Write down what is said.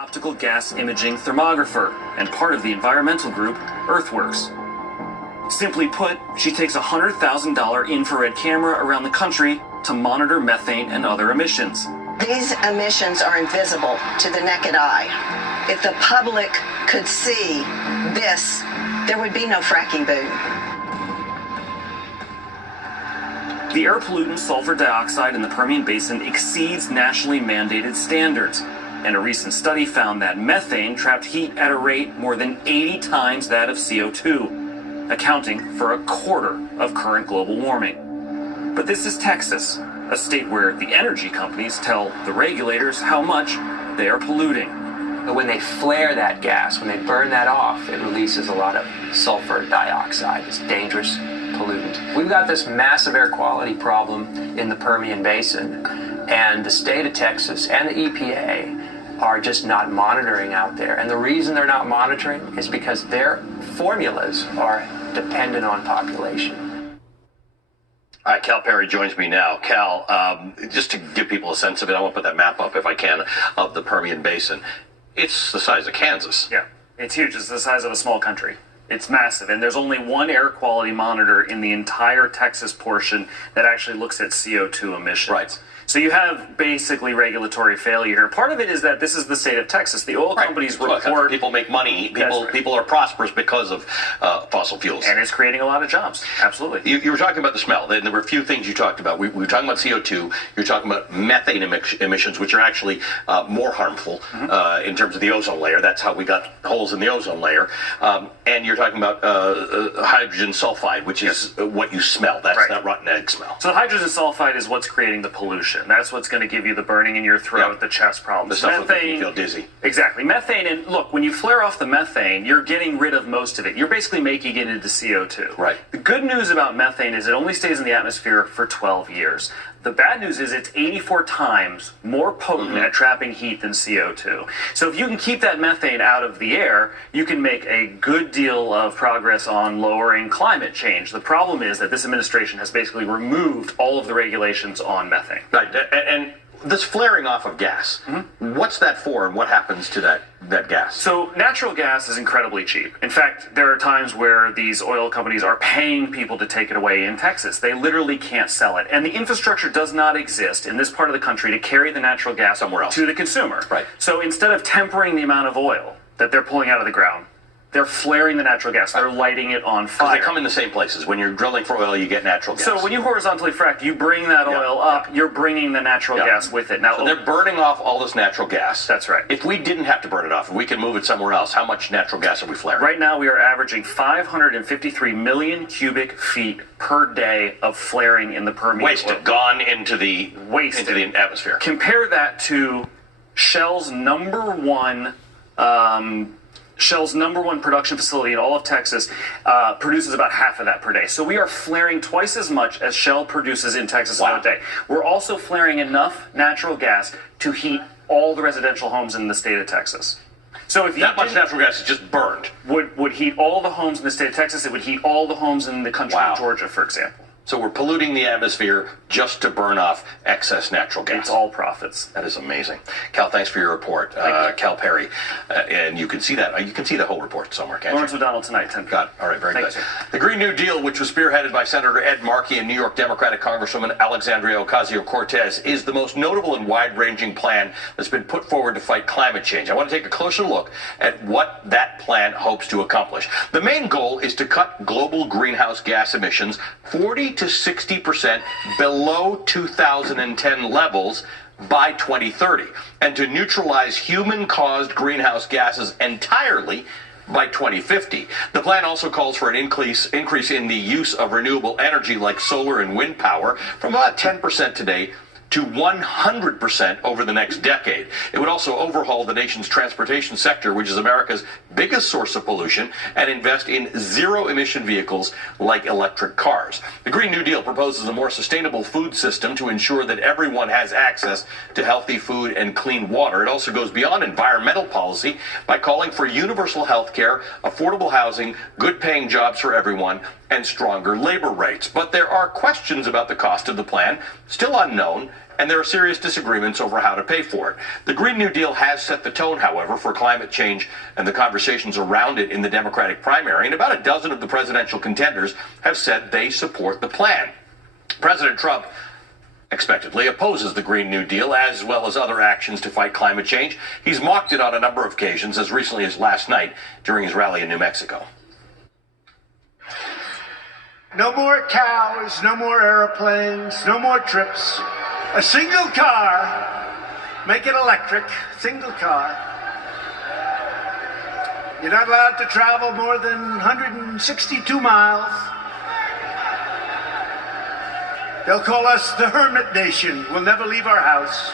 optical gas imaging thermographer and part of the environmental group Earthworks. Simply put, she takes a $100,000 infrared camera around the country to monitor methane and other emissions. These emissions are invisible to the naked eye. If the public could see this, there would be no fracking boom. The air pollutant sulfur dioxide in the Permian Basin exceeds nationally mandated standards, and a recent study found that methane trapped heat at a rate more than 80 times that of CO2, accounting for a quarter of current global warming. But this is Texas, a state where the energy companies tell the regulators how much they are polluting. When they flare that gas, when they burn that off, it releases a lot of sulfur dioxide. It's dangerous pollutant. We've got this massive air quality problem in the Permian Basin, and the state of Texas and the EPA are just not monitoring out there. And the reason they're not monitoring is because their formulas are dependent on population. All right, Cal Perry joins me now. Cal, just to give people a sense of it, I want to put that map up if I can of the Permian Basin. It's the size of Kansas. Yeah, it's huge. It's the size of a small country. It's massive, and there's only one air quality monitor in the entire Texas portion that actually looks at CO2 emissions. Right. So you have basically regulatory failure here. Part of it is that this is the state of Texas. The oil companies report... People make money. People are prosperous because of fossil fuels. And it's creating a lot of jobs. Absolutely. You were talking about the smell. There were a few things you talked about. We were talking about CO2. You're talking about methane emissions, which are actually more harmful in terms of the ozone layer. That's how we got holes in the ozone layer. And you're talking about hydrogen sulfide, which is what you smell. That's that rotten egg smell. So the hydrogen sulfide is what's creating the pollution. That's what's going to give you the burning in your throat, the chest problems. The stuff that makes you feel dizzy. Exactly. Methane, and look, when you flare off the methane, you're getting rid of most of it. You're basically making it into CO2. Right. The good news about methane is it only stays in the atmosphere for 12 years. The bad news is it's 84 times more potent at trapping heat than CO2. So if you can keep that methane out of the air, you can make a good deal of progress on lowering climate change. The problem is that this administration has basically removed all of the regulations on methane. Right. And this flaring off of gas, what's that for, and what happens to that gas? So natural gas is incredibly cheap. In fact, there are times where these oil companies are paying people to take it away in Texas. They literally can't sell it. And the infrastructure does not exist in this part of the country to carry the natural gas somewhere else to the consumer. Right. So instead of tempering the amount of oil that they're pulling out of the ground, they're flaring the natural gas. They're lighting it on fire. Because they come in the same places. When you're drilling for oil, you get natural gas. So when you horizontally frack, you bring that oil up, you're bringing the natural gas with it. Now, so they're burning off all this natural gas. That's right. If we didn't have to burn it off, if we could move it somewhere else, how much natural gas are we flaring? Right now, we are averaging 553 million cubic feet per day of flaring in the Permian. Wasted, gone into the atmosphere. Compare that to Shell's number one production facility in all of Texas produces about half of that per day. So we are flaring twice as much as Shell produces in Texas in a day. We're also flaring enough natural gas to heat all the residential homes in the state of Texas. So if that much natural gas is just burned, would heat all the homes in the state of Texas, it would heat all the homes in the country of Georgia, for example. So we're polluting the atmosphere just to burn off excess natural gas. It's all profits. That is amazing. Cal, thanks for your report. Cal Perry. And you can see that. You can see the whole report somewhere, can't Lawrence O'Donnell tonight, 10 p.m. Got it. All right, very good. You. The Green New Deal, which was spearheaded by Senator Ed Markey and New York Democratic Congresswoman Alexandria Ocasio-Cortez, is the most notable and wide-ranging plan that's been put forward to fight climate change. I want to take a closer look at what that plan hopes to accomplish. The main goal is to cut global greenhouse gas emissions 40 to 60% below 2010 levels by 2030, and to neutralize human-caused greenhouse gases entirely by 2050. The plan also calls for an increase in the use of renewable energy like solar and wind power from about 10% today to 100% over the next decade. It would also overhaul the nation's transportation sector, which is America's biggest source of pollution, and invest in zero-emission vehicles like electric cars. The Green New Deal proposes a more sustainable food system to ensure that everyone has access to healthy food and clean water. It also goes beyond environmental policy by calling for universal health care, affordable housing, good-paying jobs for everyone, and stronger labor rates. But there are questions about the cost of the plan, still unknown, and there are serious disagreements over how to pay for it. The Green New Deal has set the tone, however, for climate change and the conversations around it in the Democratic primary, and about a dozen of the presidential contenders have said they support the plan. President Trump expectedly opposes the Green New Deal, as well as other actions to fight climate change. He's mocked it on a number of occasions, as recently as last night during his rally in New Mexico. No more cows, no more airplanes, no more trips. A single car, make it electric, single car. You're not allowed to travel more than 162 miles. They'll call us the Hermit Nation. We'll never leave our house.